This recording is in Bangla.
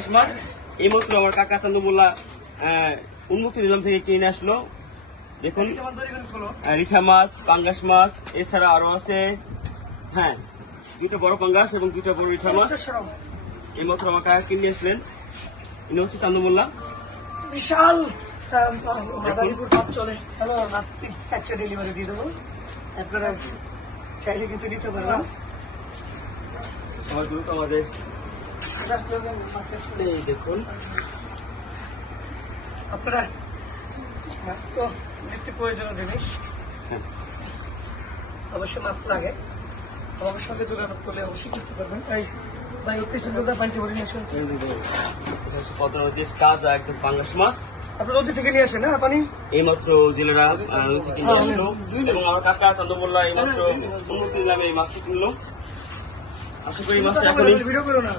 পাঙ্গাস মাছ এইমাত্র আমার কাকা চান্দমোল্লা উন্মুক্ত নিলাম থেকে কিনে আসলো। দেখুন রিঠা মাছ, পাঙ্গাস মাছ, এছাড়া আরো আছে হ্যাঁ 2টা বড় পাঙ্গাস এবং 2টা বড় রিঠা মাছ এইমাত্র আমার কাকা কিনে আসলেন। ইনি হচ্ছে চান্দমোল্লা। বিশাল চলে চারটে ডেলিভারি দিয়ে দেবো, আপনারা চাইলে কিন্তু নিতে পারবেন। সবাই দ্রুত আমাদের দেখুন আপনারা মাছ তো একটি প্রয়োজনীয় জিনিস, অবশ্যই মাছ লাগে, আমাদের সঙ্গে যোগাযোগ করলে অবশ্যই করতে পারবেন। এই ভাই পেশেন্টটা পানিতে ভরে নিয়ে আসেন, তাজা একদম পাঙ্গাস মাছ আপনার নদী থেকে নিয়ে আসেন। হ্যাঁ পানি এইমাত্র জেলেরা নদী থেকে নিয়ে আসলো এবং আমার কাকা চান্দমোল্লা এইমাত্র উন্মুক্ত নিলামে এই মাছটি কিনলো। আশা করি মাছটা এখনই ভিডিও করো না।